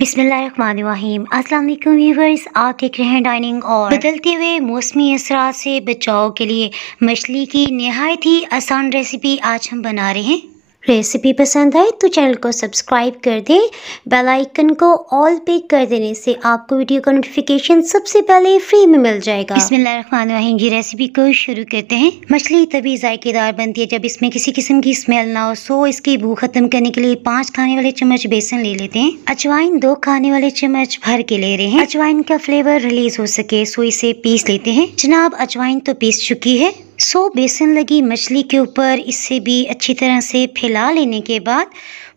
बिस्मिल्लाहिर्रहमानिर्रहीम। अस्सलाम वालेकुम व्यूवर्स, आप देख रहे हैं डाइनिंग और बदलते हुए मौसमी असरात से बचाव के लिए मछली की नहायत ही आसान रेसिपी आज हम बना रहे हैं। रेसिपी पसंद आए तो चैनल को सब्सक्राइब कर दें। बेल आइकन को ऑल पे कर देने से आपको वीडियो का नोटिफिकेशन सबसे पहले फ्री में मिल जाएगा। बिस्मिल्लाहिर्रहमानिर्रहीम जी, रेसिपी को शुरू करते हैं। मछली तभी जायकेदार बनती है जब इसमें किसी किस्म की स्मेल ना हो। सो इसकी बू खत्म करने के लिए 5 खाने वाले चम्मच बेसन ले लेते हैं। अजवाइन 2 खाने वाले चम्मच भर के ले रहे हैं। अजवाइन का फ्लेवर रिलीज हो सके सो इसे पीस लेते हैं। जनाब, अजवाइन तो पीस चुकी है। सो बेसन लगी मछली के ऊपर इसे भी अच्छी तरह से फैला लेने के बाद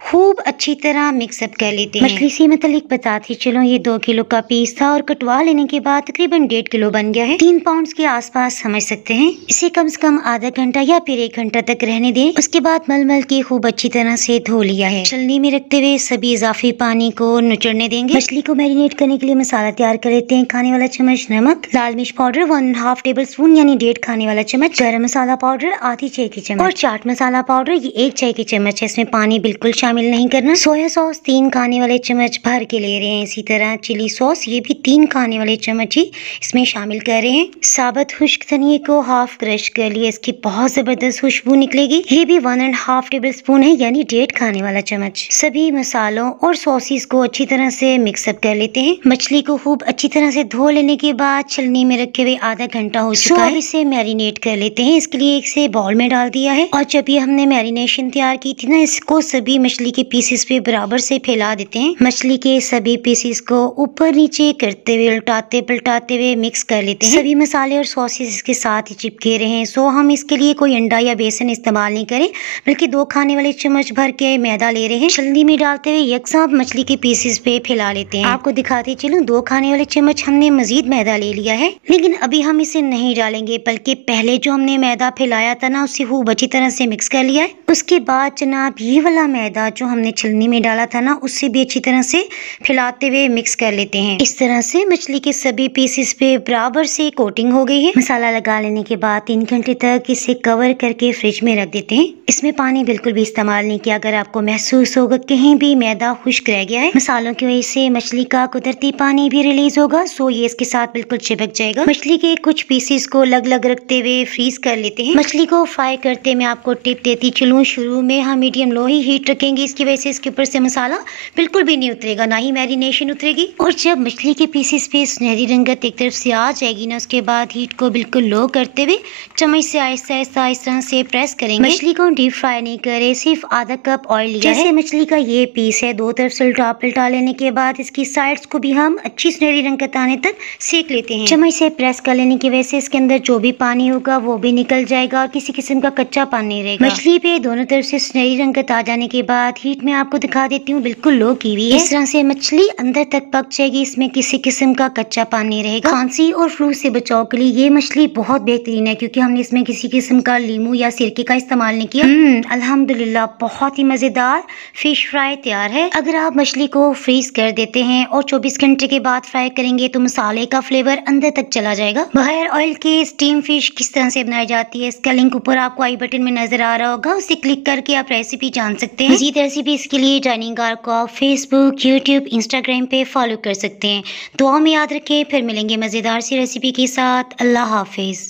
खूब अच्छी तरह मिक्सअप कर लेते हैं। मछली से मतलब बताती चलो, ये 2 किलो का पीस था और कटवा लेने के बाद तकरीबन 1.5 किलो बन गया है। 3 पाउंड के आसपास समझ सकते हैं। इसे कम से कम आधा घंटा या फिर 1 घंटा तक रहने दें। उसके बाद मल के खूब अच्छी तरह से धो लिया है। छलनी में रखते हुए सभी इजाफी पानी को निचड़ने देंगे। मछली को मैरिनेट करने के लिए मसाला तैयार कर लेते हैं। खाने वाला चम्मच नमक, लाल मिर्च पाउडर 1.5 टेबल स्पून यानी 1.5 खाने वाला चम्मच, गरम मसाला पाउडर आधी चाय की चम्मच और चाट मसाला पाउडर ये 1 चाय की चम्मच है। इसमें पानी बिल्कुल शामिल नहीं करना। सोया सॉस 3 खाने वाले चम्मच भर के ले रहे हैं। इसी तरह चिली सॉस ये भी 3 खाने वाले चम्मच ही इसमें शामिल कर रहे हैं। साबुत खुश्क धनिए को हाफ क्रश कर लिए, इसकी बहुत जबरदस्त खुशबू निकलेगी। ये भी 1.5 टेबल स्पून है यानी 1.5 खाने वाला चम्मच। सभी मसालों और सॉसेस को अच्छी तरह से मिक्सअप कर लेते हैं। मछली को खूब अच्छी तरह से धो लेने के बाद छलनी में रखे हुए आधा घंटा हो चुका है। इसे मैरिनेट कर लेते हैं। इसके लिए इसे बाउल में डाल दिया है और जब ये हमने मैरिनेशन तैयार की थी ना, इसको सभी मछली के पीसेस पे बराबर से फैला देते हैं। मछली के सभी पीसेस को ऊपर नीचे करते हुए उल्टाते पलटाते हुए मिक्स कर लेते हैं। सभी मसाले और सॉसेस इसके साथ ही चिपके रहे। सो हम इसके लिए कोई अंडा या बेसन इस्तेमाल नहीं करें, बल्कि 2 खाने वाले चम्मच भर के मैदा ले रहे हैं। छलनी में डालते हुए यकसा मछली के पीसेस पे फैला लेते हैं। आपको दिखाते चलूं, 2 खाने वाले चम्मच हमने मजीद मैदा ले लिया है, लेकिन अभी हम इसे नहीं डालेंगे, बल्कि पहले जो हमने मैदा फैलाया था ना, उसे खूब अच्छी तरह से मिक्स कर लिया है। उसके बाद जनाब ये वाला मैदा जो हमने छलनी में डाला था ना, उससे भी अच्छी तरह से फैलाते हुए मिक्स कर लेते हैं। इस तरह से मछली के सभी पीसेस पे बराबर से कोटिंग हो गई है। मसाला लगा लेने के बाद 3 घंटे तक इसे कवर करके फ्रिज में रख देते हैं। इसमें पानी बिल्कुल भी इस्तेमाल नहीं किया। अगर आपको महसूस होगा कहीं भी मैदा खुश्क रह गया है, मसालों की वजह से मछली का कुदरती पानी भी रिलीज होगा, सो ये इसके साथ बिल्कुल चिपक जाएगा। मछली के कुछ पीसेस को अलग अलग रखते हुए फ्रीज कर लेते हैं। मछली को फ्राई करते मैं आपको टिप देती चलूँ, शुरू में हम मीडियम लो ही हीट रखेंगे। इसकी वजह से इसके ऊपर से मसाला बिल्कुल भी नहीं उतरेगा, ना ही मैरिनेशन उतरेगी। और जब मछली के पीसेस पे सुनहरी रंगत एक तरफ से आ जाएगी ना, उसके बाद हीट को बिल्कुल लो करते हुए चम्मच से आहिस्ता आहिस्ता इस तरह से प्रेस करेंगे। मछली को डीप फ्राई नहीं करे, सिर्फ आधा कप ऑयल लिया है। जैसे मछली का ये पीस है, 2 तरफ से उल्टा पलटा लेने के बाद इसकी साइड्स को भी हम अच्छी सुनहरी रंगत आने तक सेक लेते हैं। चम्मच से प्रेस कर लेने की वजह से इसके अंदर जो भी पानी होगा वो भी निकल जाएगा और किसी किस्म का कच्चा पानी नहीं रहेगा। मछली पे दोनों तरफ से सुनहरी रंगत आ जाने के बाद हीट में आपको दिखा देती हूँ, बिल्कुल लो की हुई है। इस तरह से मछली अंदर तक पक जाएगी, इसमें किसी किस्म का कच्चा पानी रहेगा। खांसी और फ्लू से बचाव के लिए ये मछली बहुत बेहतरीन है, क्योंकि हमने इसमें किसी किस्म का लीमू या सिरके का इस्तेमाल नहीं किया। अल्हम्दुलिल्लाह बहुत ही मजेदार फिश फ्राई तैयार है। अगर आप मछली को फ्रीज कर देते हैं और 24 घंटे के बाद फ्राई करेंगे तो मसाले का फ्लेवर अंदर तक चला जाएगा। बगैर ऑयल के स्टीम फिश किस तरह से बनाई जाती है, इसका लिंक ऊपर आपको आई बटन में नजर आ रहा होगा, उसे क्लिक करके आप रेसिपी जान सकते हैं। मजीद रेसिपी के लिए डाइनिंग कार को आप फेसबुक, यूट्यूब, इंस्टाग्राम पे फॉलो कर सकते हैं। दुआ में याद रखें, फिर मिलेंगे मजेदार सी रेसिपी के साथ। अल्लाह हाफिज।